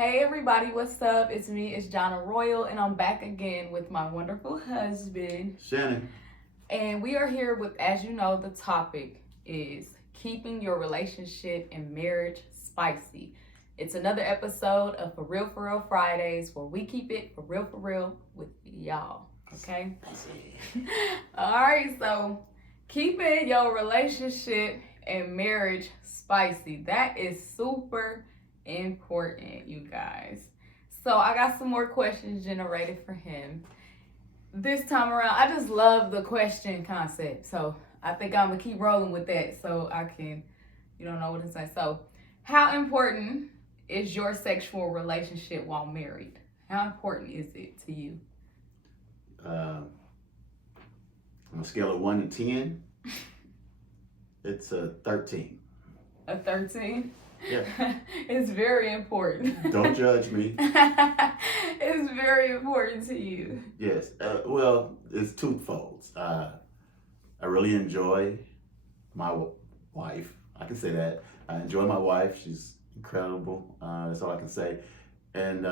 Hey everybody, what's up? It's me, it's Jonna Royal, and I'm back again with my wonderful husband. Shannon. And we are here with, as you know, the topic is keeping your relationship and marriage spicy. It's another episode of For Real Fridays where we keep it for real with y'all. Okay? Alright, so keeping your relationship and marriage spicy. That is super important, you guys. So I got some more questions generated for him. This time around, I just love the question concept. So I think I'm gonna keep rolling with that so I can, know what to say. So, how important is your sexual relationship while married? How important is it to you? On a scale of 1 to 10, it's a 13. A 13? Yeah. It's very important. Don't judge me. It's very important to you. Yes. Well, it's twofold. I really enjoy my wife. I can say that. I enjoy my wife. She's incredible. That's all I can say. And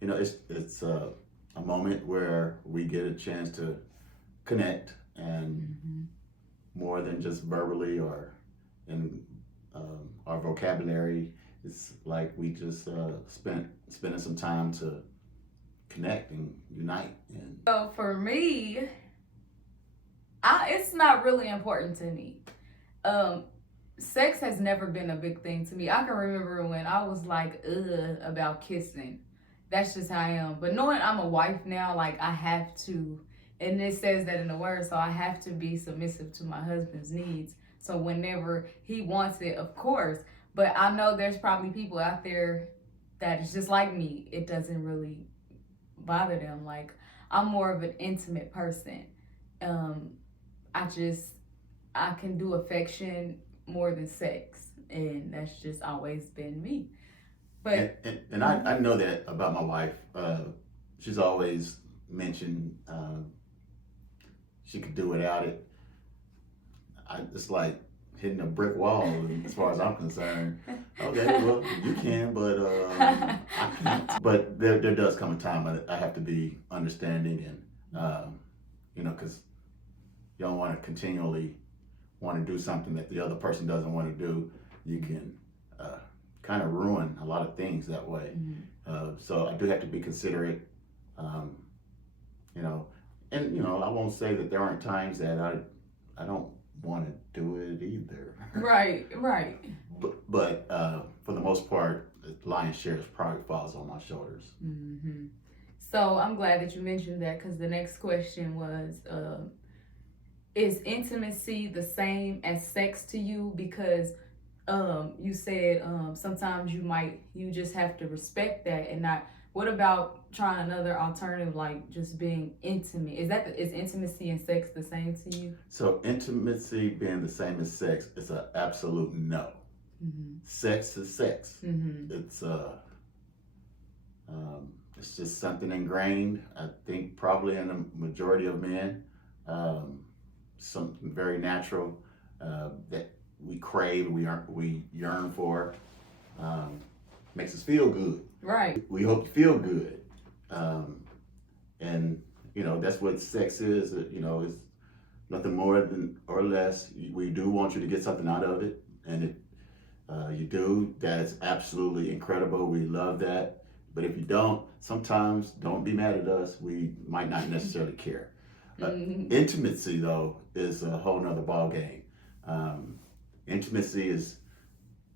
it's a moment where we get a chance to connect, and more than just verbally or in our vocabulary. It's like we just spending some time to connect and unite. And so for me, it's not really important to me. Sex has never been a big thing to me. I can remember when I was like, about kissing. That's just how I am. But knowing I'm a wife now, like I have to, and it says that in the word, so I have to be submissive to my husband's needs. So whenever he wants it, of course. But I know there's probably people out there that is just like me. It doesn't really bother them. Like I'm more of an intimate person. I can do affection more than sex, and that's just always been me. But I know that about my wife. She's always mentioned she could do without it. It's like hitting a brick wall as far as I'm concerned. Okay, well, you can, but I can't. But there does come a time I have to be understanding, and because you don't want to continually want to do something that the other person doesn't want to do. You can kind of ruin a lot of things that way. So I do have to be considerate, and I won't say that there aren't times that I don't want to do it either. Right. But for the most part, the lion's share probably falls on my shoulders. Mm-hmm. So I'm glad that you mentioned that, because the next question was, is intimacy the same as sex to you? Because you said sometimes you just have to respect that and not. What about trying another alternative, like just being intimate? Is intimacy and sex the same to you? So intimacy being the same as sex is an absolute no. Sex is sex. It's just something ingrained. I think probably in the majority of men, something very natural that we crave, we yearn for. Makes us feel good. Right. We hope to feel good. And that's what sex is. It's nothing more than or less. We do want you to get something out of it, and if you do, that's absolutely incredible. We love that. But if you don't, sometimes don't be mad at us. We might not necessarily care. Intimacy, though, is a whole nother ball game. Intimacy is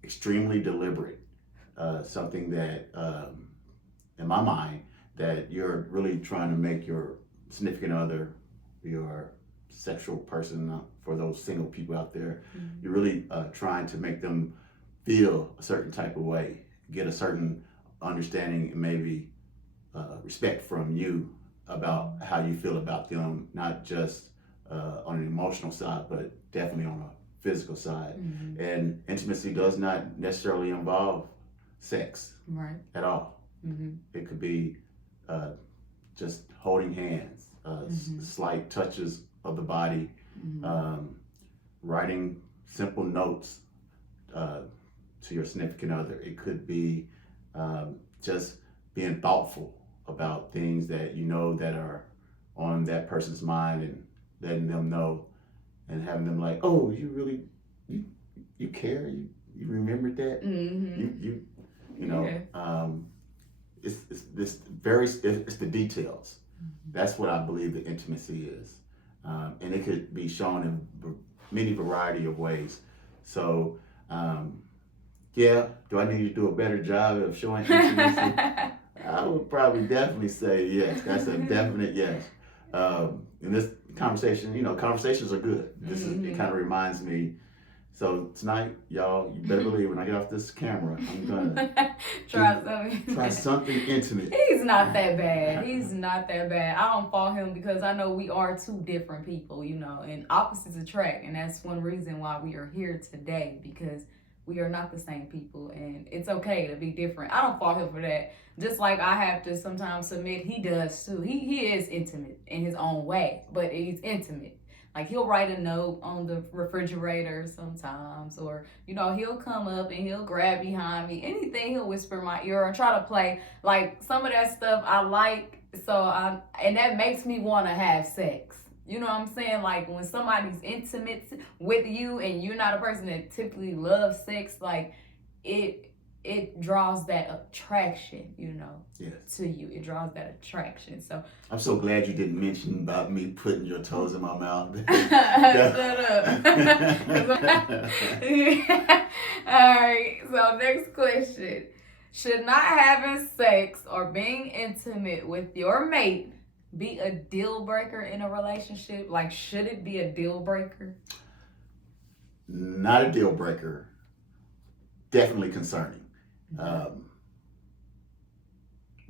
extremely deliberate. Something that, in my mind, that you're really trying to make your significant other, your sexual person, for those single people out there, you're really trying to make them feel a certain type of way, get a certain understanding and maybe respect from you about how you feel about them, not just on an emotional side, but definitely on a physical side. And intimacy does not necessarily involve sex at all. It could be just holding hands, slight touches of the body, writing simple notes to your significant other. It could be just being thoughtful about things that you know that are on that person's mind and letting them know and having them like, oh, you really, you care, you remembered that, you know, it's this it's the details. That's what I believe the intimacy is, and it could be shown in many variety of ways. So, yeah, do I need to do a better job of showing intimacy? I would probably definitely say yes. That's a definite yes. In this conversation, conversations are good. It kind of reminds me. So tonight, y'all, you better believe when I get off this camera, I'm gonna try something intimate. He's not that bad. He's not that bad. I don't fault him because I know we are two different people, and opposites attract, and that's one reason why we are here today, because we are not the same people, and it's okay to be different. I don't fault him for that. Just like I have to sometimes submit, he does too. He is intimate in his own way, but he's intimate. Like he'll write a note on the refrigerator sometimes, or he'll come up and he'll grab behind me. Anything, he'll whisper in my ear or try to play. Like some of that stuff I like, and that makes me want to have sex. You know what I'm saying? Like when somebody's intimate with you and you're not a person that typically loves sex, like it draws that attraction, yes, to you. It draws that attraction. So I'm so glad you didn't mention about me putting your toes in my mouth. Shut up. All right. So next question: should not having sex or being intimate with your mate be a deal breaker in a relationship? Like, should it be a deal breaker? Not a deal breaker. Definitely concerning.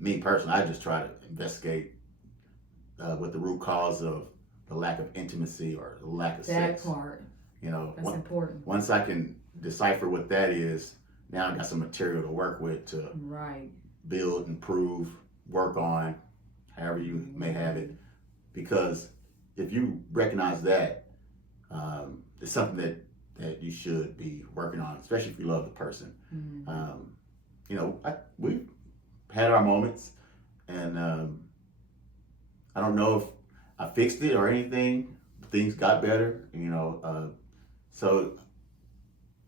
Me personally, I just try to investigate what the root cause of the lack of intimacy or the lack of sex. That part. That's important. Once I can decipher what that is, now I got some material to work with to build, improve, work on, however you may have it. Because if you recognize that, it's something that you should be working on, especially if you love the person. We've had our moments, and I don't know if I fixed it or anything. Things got better, so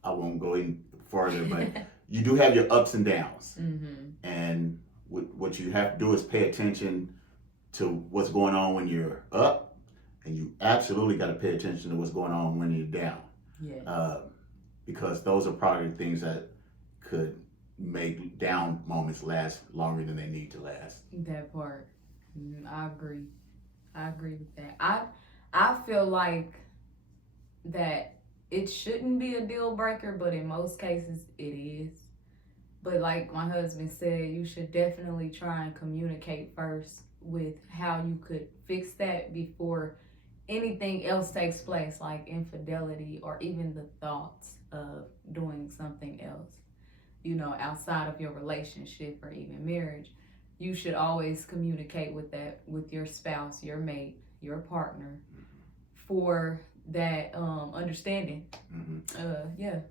I won't go any further, but you do have your ups and downs. And what you have to do is pay attention to what's going on when you're up, and you absolutely got to pay attention to what's going on when you're down. Yes. Because those are probably things that could make down moments last longer than they need to last. That part. I agree with that. I feel like that it shouldn't be a deal breaker, but in most cases it is. But like my husband said, you should definitely try and communicate first with how you could fix that before anything else takes place, like infidelity or even the thoughts of doing something else, outside of your relationship or even marriage. You should always communicate with your spouse, your mate, your partner, for that understanding.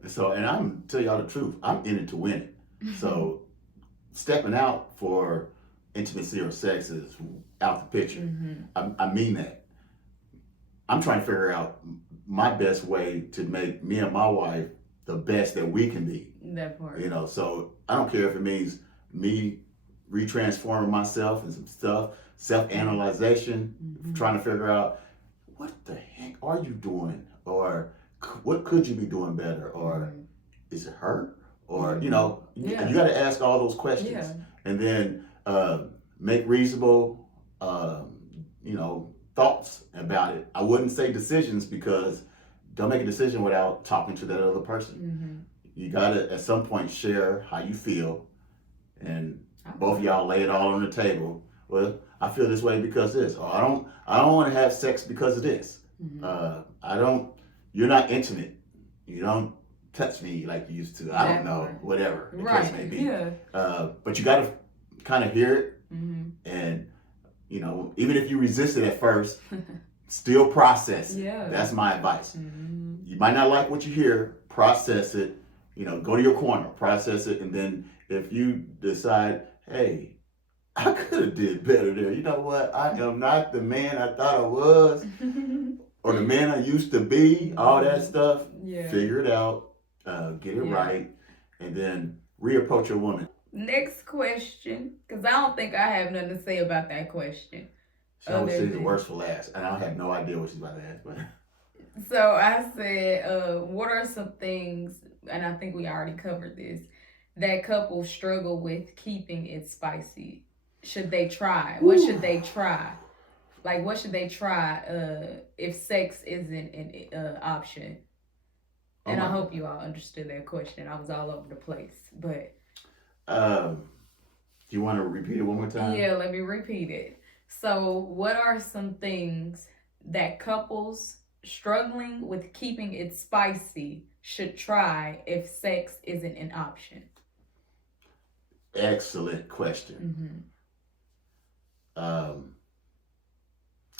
So, and I'm tell y'all the truth, I'm in it to win it. So stepping out for intimacy or sex is out the picture. I mean that. I'm trying to figure out my best way to make me and my wife the best that we can be. That part. So I don't care if it means me retransforming myself and some stuff, self-analyzation, trying to figure out what the heck are you doing, or what could you be doing better, or is it her, or you got to ask all those questions, and then make reasonable, thoughts about it. I wouldn't say decisions, because don't make a decision without talking to that other person. You gotta at some point share how you feel, and both of y'all lay it all on the table. Well, I feel this way because this, or I don't want to have sex because of this. You're not intimate. You don't touch me like you used to. I don't know, whatever the case may be. But you gotta kind of hear it, and even if you resist it at first, still process it. That's my advice. You might not like what you hear, process it, go to your corner, process it, and then if you decide, hey, I could have did better there. You know what? I am not the man I thought I was, or the man I used to be. All that stuff. Yeah. Figure it out, get it right, and then reapproach your woman. Next question, because I don't think I have nothing to say about that question. She always says the worst for last, and I have no idea what she's about to ask. But so I said, what are some things, and I think we already covered this, that couples struggle with keeping it spicy? Should they try? Ooh. What should they try? Like, what should they try if sex isn't an option? And I hope you all understood that question. I was all over the place, but. Do you want to repeat it one more time? Yeah, let me repeat it. So, what are some things that couples struggling with keeping it spicy should try if sex isn't an option? Excellent question.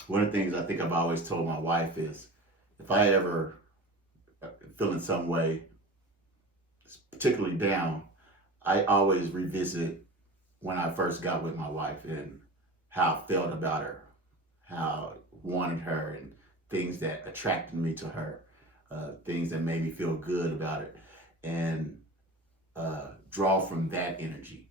One of the things I think I've always told my wife is, if I ever feel in some way, particularly down, I always revisit when I first got with my wife and how I felt about her, how I wanted her, and things that attracted me to her, things that made me feel good about it, and draw from that energy.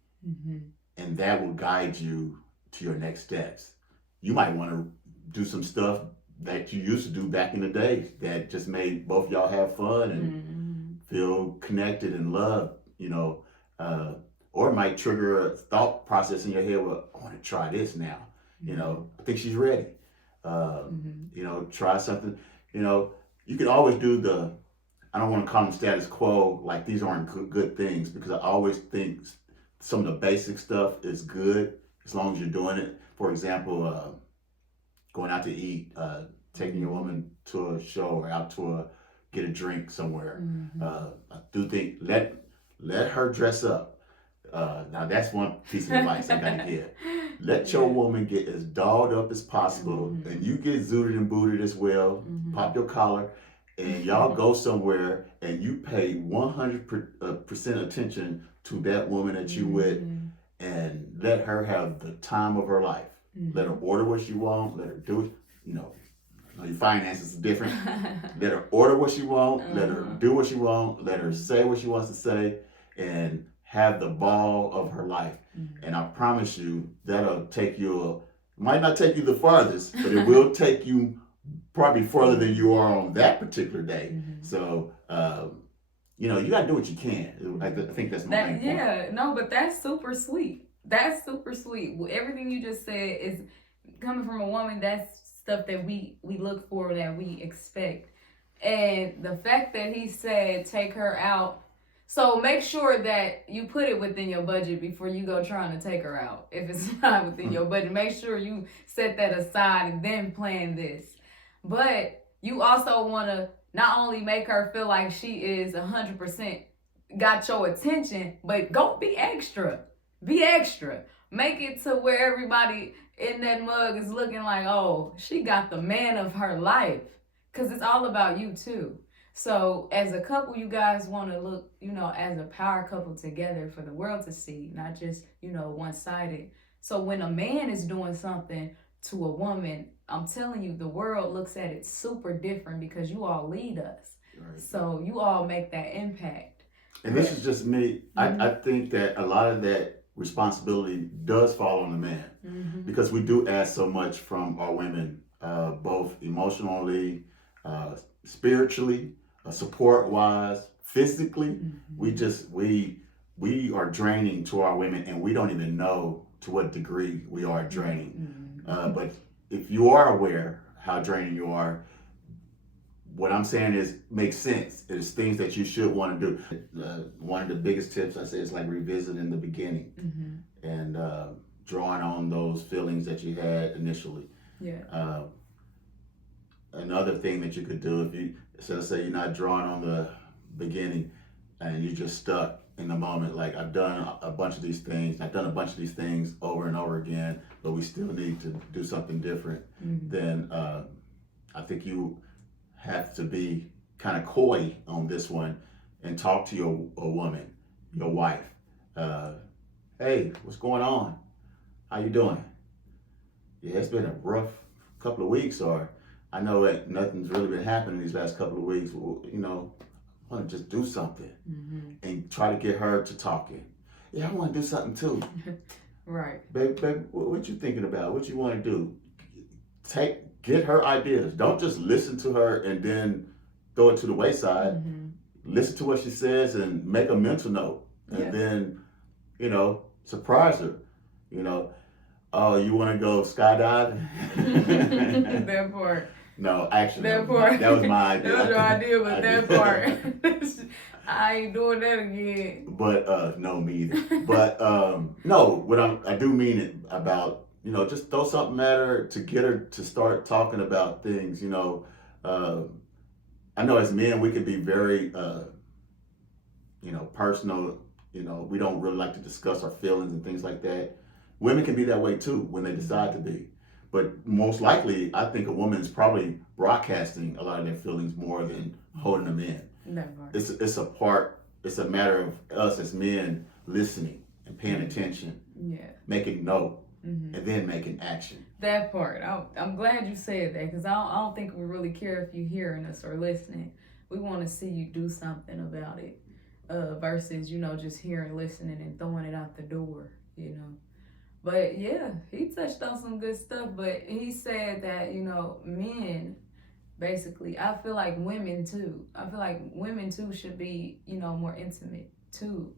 And that will guide you to your next steps. You might want to do some stuff that you used to do back in the day that just made both y'all have fun and feel connected and loved, or it might trigger a thought process in your head. Well, I want to try this now. I think she's ready. Try something. You can always do I don't want to call them status quo, like these aren't good things, because I always think some of the basic stuff is good as long as you're doing it. For example, going out to eat, taking your woman to a show or out to get a drink somewhere. I do think let her dress up. Now that's one piece of advice I gotta give. Let your woman get as dolled up as possible, and you get zooted and booted as well. Pop your collar, and y'all go somewhere, and you pay 100% attention to that woman that you with, and let her have the time of her life. Let her order what she wants. Let her do it. Your finances are different. Let her order what she wants. Let her do what she wants. Let her say what she wants to say, and have the ball of her life. And I promise you, that'll take you. Might not take you the farthest, but it will take you probably further than you are on that particular day. So, you got to do what you can. I think that's my main point. Yeah, no, but that's super sweet. That's super sweet. Everything you just said is coming from a woman. That's stuff that we look for, that we expect. And the fact that he said take her out, so make sure that you put it within your budget before you go trying to take her out. If it's not within your budget, make sure you set that aside and then plan this. But you also want to not only make her feel like she is 100% got your attention, but go be extra. Be extra. Make it to where everybody in that mug is looking like, oh, she got the man of her life. Because it's all about you too. So as a couple, you guys want to look, as a power couple together for the world to see, not just, one-sided. So when a man is doing something to a woman, I'm telling you, the world looks at it super different because you all lead us. Right. So you all make that impact. And this is just me. I think that a lot of that responsibility does fall on the man, because we do ask so much from our women, both emotionally, spiritually, support-wise, physically. We are draining to our women, and we don't even know to what degree we are draining. But if you are aware how draining you are, what I'm saying is makes sense. It's things that you should want to do. One of the biggest tips I say is like revisiting the beginning and drawing on those feelings that you had initially. Yeah. Another thing that you could do, if you, so let's say you're not drawing on the beginning and you're just stuck in the moment, like I've done a bunch of these things over and over again, but we still need to do something different, then I think you have to be kind of coy on this one and talk to a woman, your wife. Hey, what's going on? How you doing? Yeah, it's been a rough couple of weeks, or I know that nothing's really been happening these last couple of weeks. Well, I want to just do something and try to get her to talking. Yeah, I want to do something too. Right. Babe, what you thinking about? What you want to do? Get her ideas. Don't just listen to her and then throw it to the wayside. Listen to what she says and make a mental note, and then surprise her. Oh, you want to go skydiving? That part. No, actually, that part. That was my idea. That was your idea, but that part. I ain't doing that again. But no, me either. But no, I do mean it about just throw something at her to get her to start talking about things. I know as men we could be very personal. We don't really like to discuss our feelings and things like that. Women can be that way too when they decide to be. But most likely, I think a woman is probably broadcasting a lot of their feelings more than holding them in. Never. It's a matter of us as men listening and paying attention, making note, and then making action. That part. I'm glad you said that, because I don't think we really care if you're hearing us or listening. We want to see you do something about it, versus just hearing, listening, and throwing it out the door. But yeah, he touched on some good stuff. But he said that men, basically, I feel like women too. Should be more intimate too.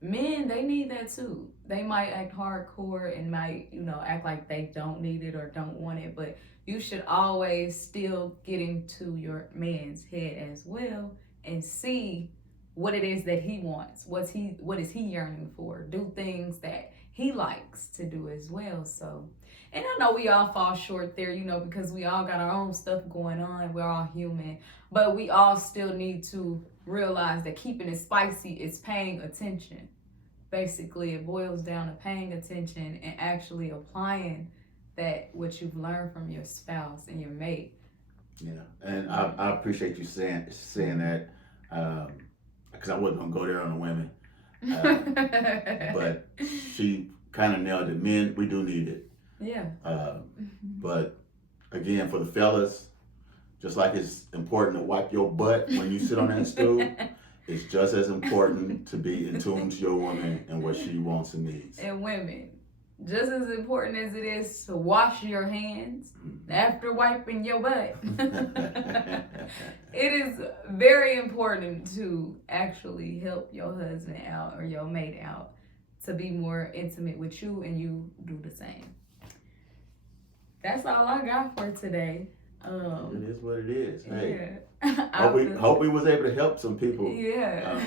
Men, they need that too. They might act hardcore and might act like they don't need it or don't want it, but you should always still get into your man's head as well and see what it is that he wants. What is he yearning for? Do things that he likes to do as well. So, and I know we all fall short there, because we all got our own stuff going on. We're all human, but we all still need to realize that keeping it spicy is paying attention. Basically, it boils down to paying attention and actually applying what you've learned from your spouse and your mate. Yeah, and I appreciate you saying that, because I wasn't gonna go there on the women. But she kind of nailed it. Men, we do need it. Yeah. But again, for the fellas, just like it's important to wipe your butt when you sit on that stool, it's just as important to be in tune to your woman and what she wants and needs. And women, just as important as it is to wash your hands after wiping your butt, it is very important to actually help your husband out or your mate out to be more intimate with you, and you do the same. That's all I got for today. It is what it is. Hey, yeah. hope we was able to help some people. Yeah.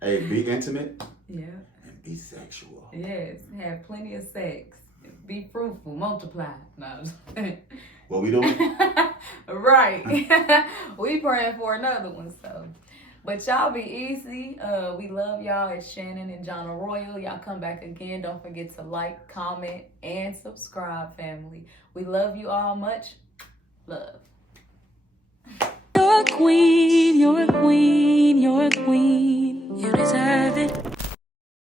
Hey, be intimate. Yeah. And be sexual. Yes. Have plenty of sex. Be fruitful. Multiply. No. What we doing? Right. We praying for another one, so. But y'all be easy. We love y'all. It's Shannon and John Arroyo. Y'all come back again. Don't forget to like, comment, and subscribe, family. We love you all much. Love. You're a queen, you're a queen, you're a queen. You deserve it.